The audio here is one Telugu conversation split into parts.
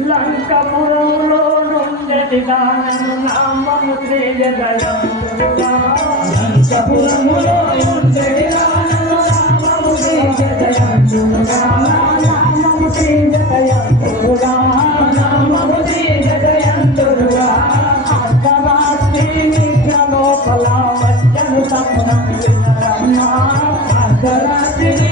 లంకపురంలో నుండెటి దానము నామము లంకపురములో ఉండెడి రానను నామము నామము నామము శ్రీజదయంతుడుగా. అర్ధరాత్రి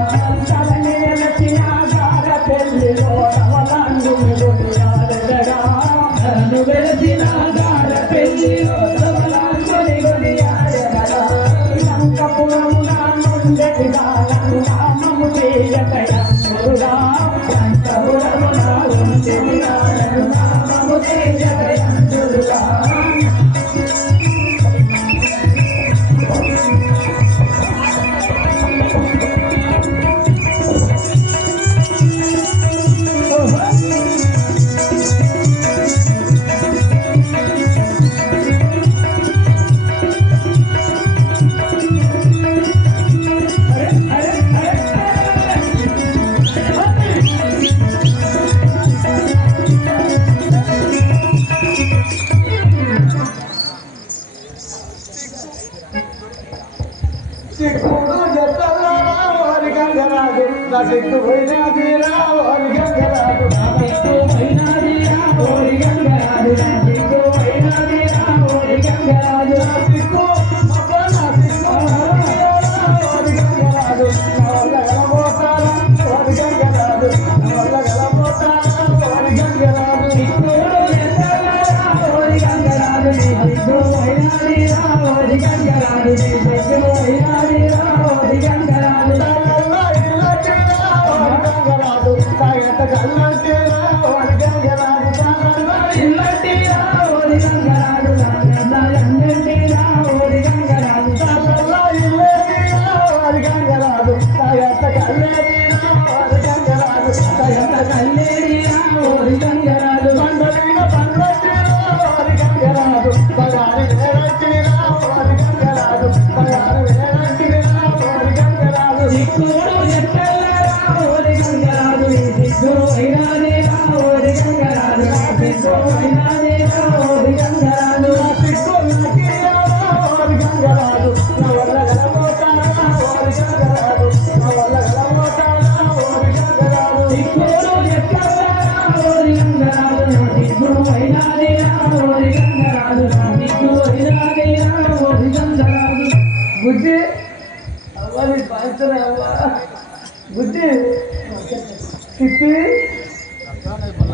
నా చెట్టు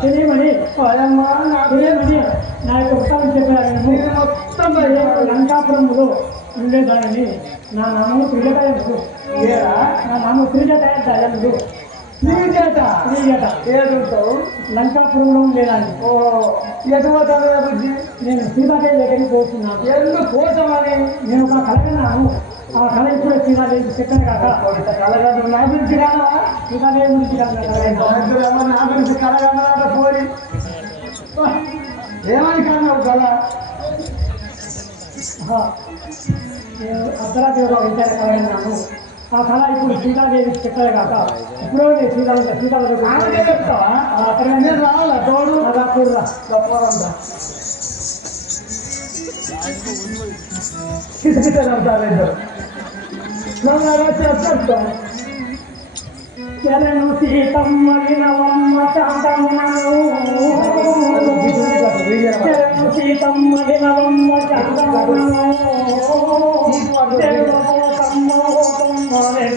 తెలియమని తెలియమని నా యొక్క ఉత్తరం చెప్పాను మొత్తం లంకాపురంలో లంకాపురములో ఉండేదానిని. నా నామము త్రిజటయుడు నా నామము త్రిజటయుడు నీ చేత త్రిజట ఏడుంటావు లంకాపురంలో ఉండేదాన్ని. ఓ. ఎటు పోతావు బుద్ధి నేను సీతాదేవి దగ్గరికి పోతున్నాను. ఎందుకు కోసమని నేను ఒక కళ విన్నాను. ఆ కళ ఇప్పుడే సీతాదేవి చెప్పాను కాక కలగదు నా గురించి కాదా సీతాదేవి గురించి కాదు నా కళ? విన్నాను. సాయంత్రం నా గురించి కలగన్నాడ పోరి ఏమని కన్నావు కల ఆహా. నేను అర్ధరాత్రి ఒక విద్యార్థి కళ విన్నాను ఆ కళ ఇప్పుడు సీతాదేవి చెప్పాను కాక ఇప్పుడో నేను సీతా సీతాదేవి ఆమెకే చెప్తావా అక్కడ నేను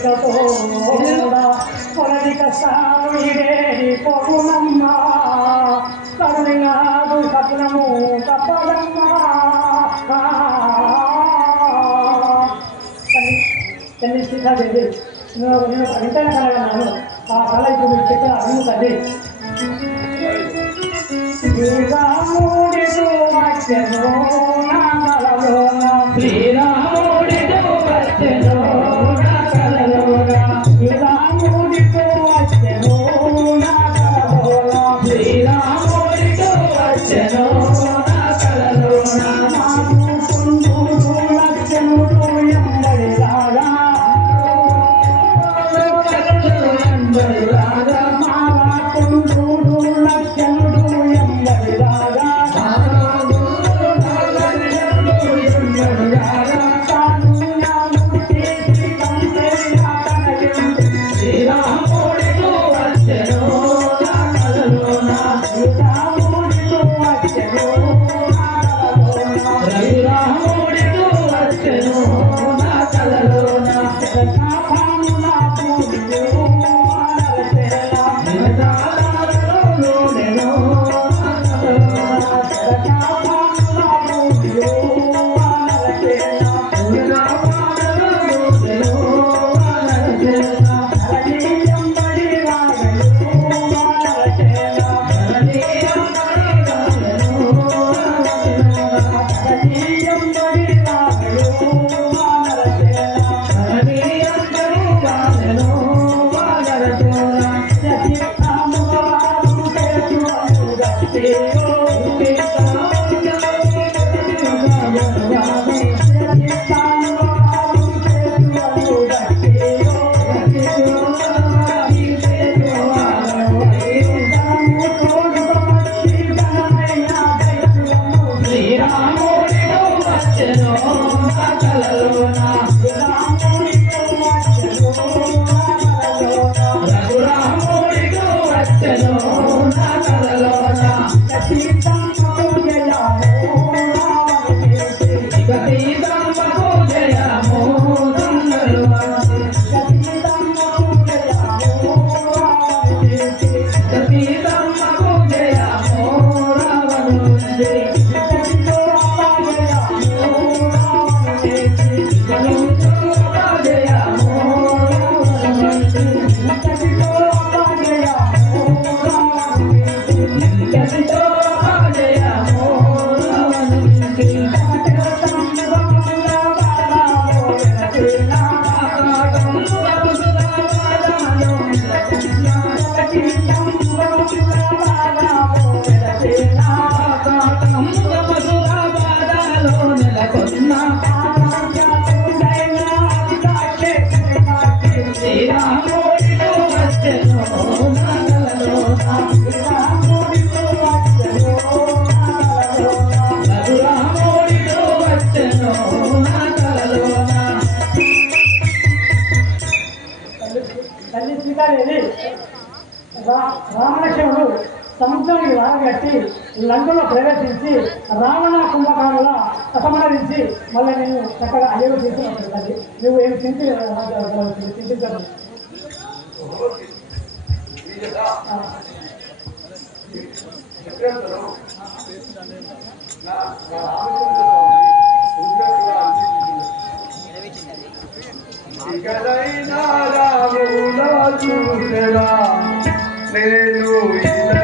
గోవింద కొనలిక సావిడేరి పొగునమ్మ కరుణినాడు కపునము కపలమ్మ తల్లి సీతాదేవి నేను కవితలు కలగన్నాను ఆ కళ ఇప్పుడు చెప్పిన అన్ను తల్లి దుర్గా మూడి Palmeiras. రామలక్ష్మణుడు సముద్రానికి లాగబెట్టి లంకలో ప్రవేశించి రావణ కుంభకారుల అసమరించి మళ్ళీ నేను చక్కగా అయ్యో చేసినట్టు నువ్వు ఏమి చింతి చింతించారు ఇకలైనా రాములా చూసెలా Hallelujah.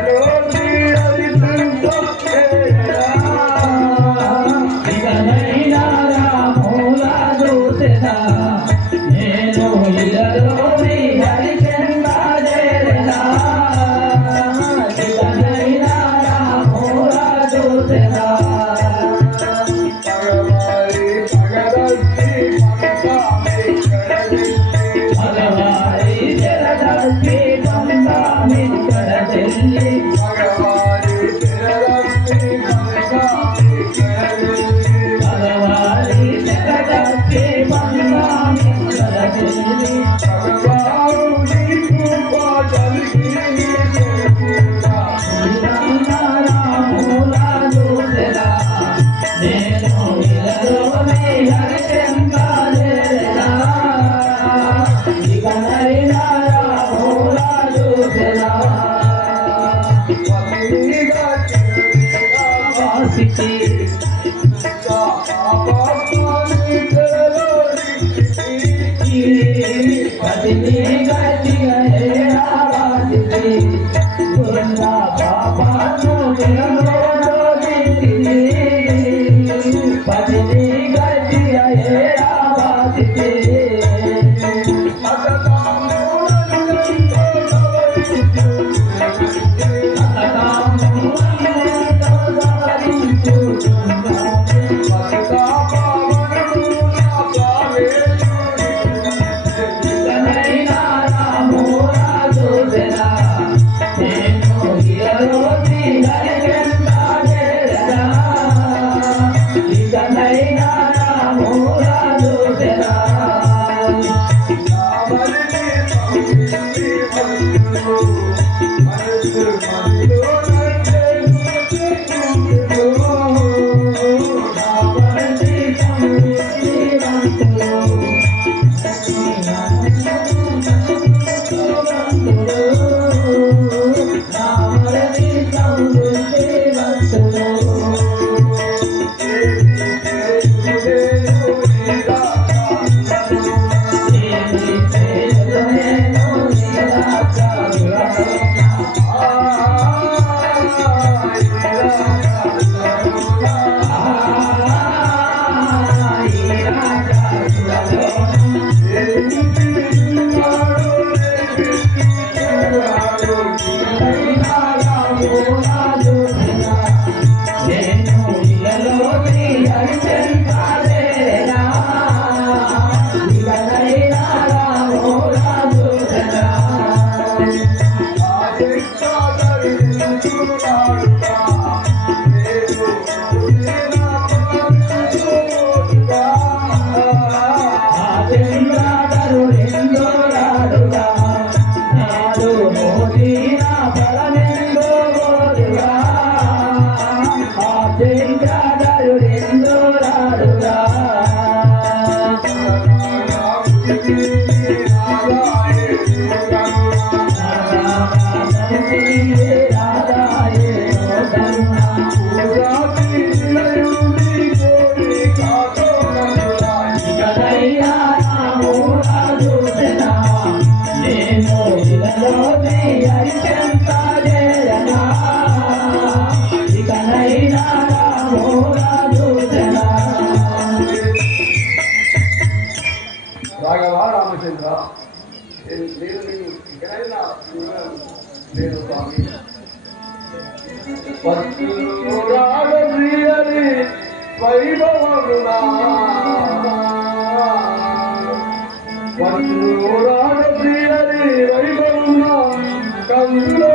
కందులో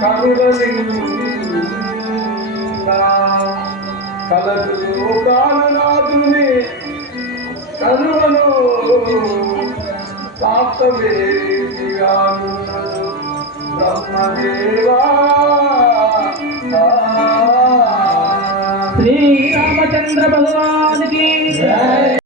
కనులని కలదు కాలనాథుని కనువను సాప్తవేదిగాను బ్రహ్మదేవా శ్రీరామచంద్ర భగవానికి.